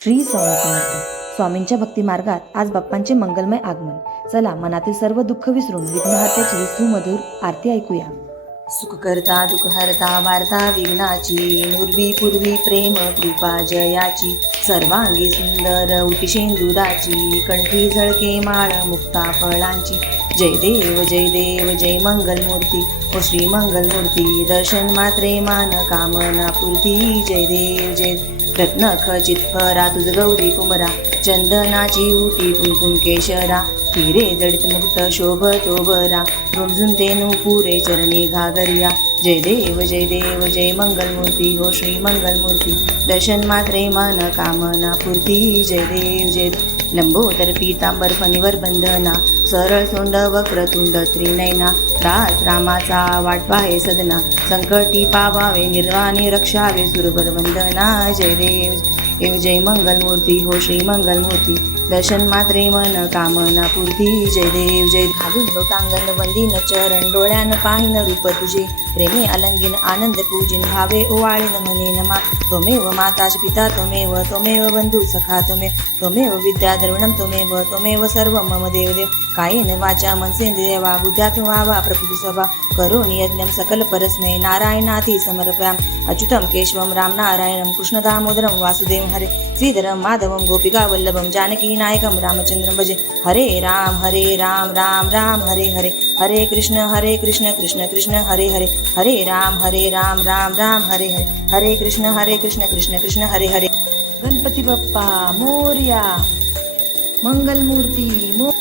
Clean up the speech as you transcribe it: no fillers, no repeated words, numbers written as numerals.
श्री स्वामी समर्थ. स्वामींच्या भक्ती मार्गात आज बाप्पांचे मंगलमय आगमन. चला मनातील सर्व दुःख विसरून विघ्नहर्त्याची सुमधुर आरती ऐकूया. सुख करता दुःख हरता वार्ता विघ्नाची, नुर्वी पूर्वी प्रेम कृपा जयाची, सर्वांगी सुंदर उटी शेंदुराची, कंठी झळके माळ मुक्ता फळांची. जय देव जय देव जय मंगलमूर्ती, ओ श्री मंगलमूर्ती, दर्शन मात्रे मान कामना पूर्ती. जय देव जय रत्न खचित फरा तुझ गौरी कुमरा, चंदनाची उटी कुंकुम केशरा, हिरे जडित मुक्त शोभतो बरा, रुंझुन तेनु पुरे चरणी घागरिया. जय देव जय मंगलमूर्ती, हो श्री मंगलमूर्ती, दर्शन मात्रे मन कामना पूर्ती. जय देव जय लंबोदर पीतांबर फणीवर बंधना, सरळ सोंड वक्रतुंड त्रिनयना, दास रामाचा वाटवा हे सदना, संकटी पावावे निर्वाणी रक्षावे सुरवर वंदना. जय देव जय मंगलमूर्ती, हो श्री मंगलमूर्ती, दर्शन मात्रे मन कामना पूर्ती. जय देव जय घालून लोटांगण वंदीन चरण, डोळ्यान पाहिन रूप तुझे, प्रेमे अलंगिन आनंद पूजिन, भावे ओवाळीन म्हणे नमा. त्वमेव माताच पिता त्वमेव बंधू सखा त्वमेव विद्या द्रविणम त्वमेव सर्व मम देवदेव. कायेन वाचा मनसेंद्रियवा बुद्ध्यात्म वा प्रकृती स्वभा, करोमि यज्ञं सकल परस्मै नारायणाति समर्पयामि. अच्युतं केशवं राम नारायणं कृष्ण दामोदरं वासुदेवं हरे, श्रीधरं माधवं गोपिका वल्लभं जानकी नायकं रामचंद्रं भजे. हरे राम राम राम हरे हरे, हरे कृष्ण कृष्ण कृष्ण हरे हरे, हरे राम राम हरे हरे, हरे कृष्ण कृष्ण कृष्ण हरे हरे. गणपती बाप्पा मोरया, मंगलमूर्ती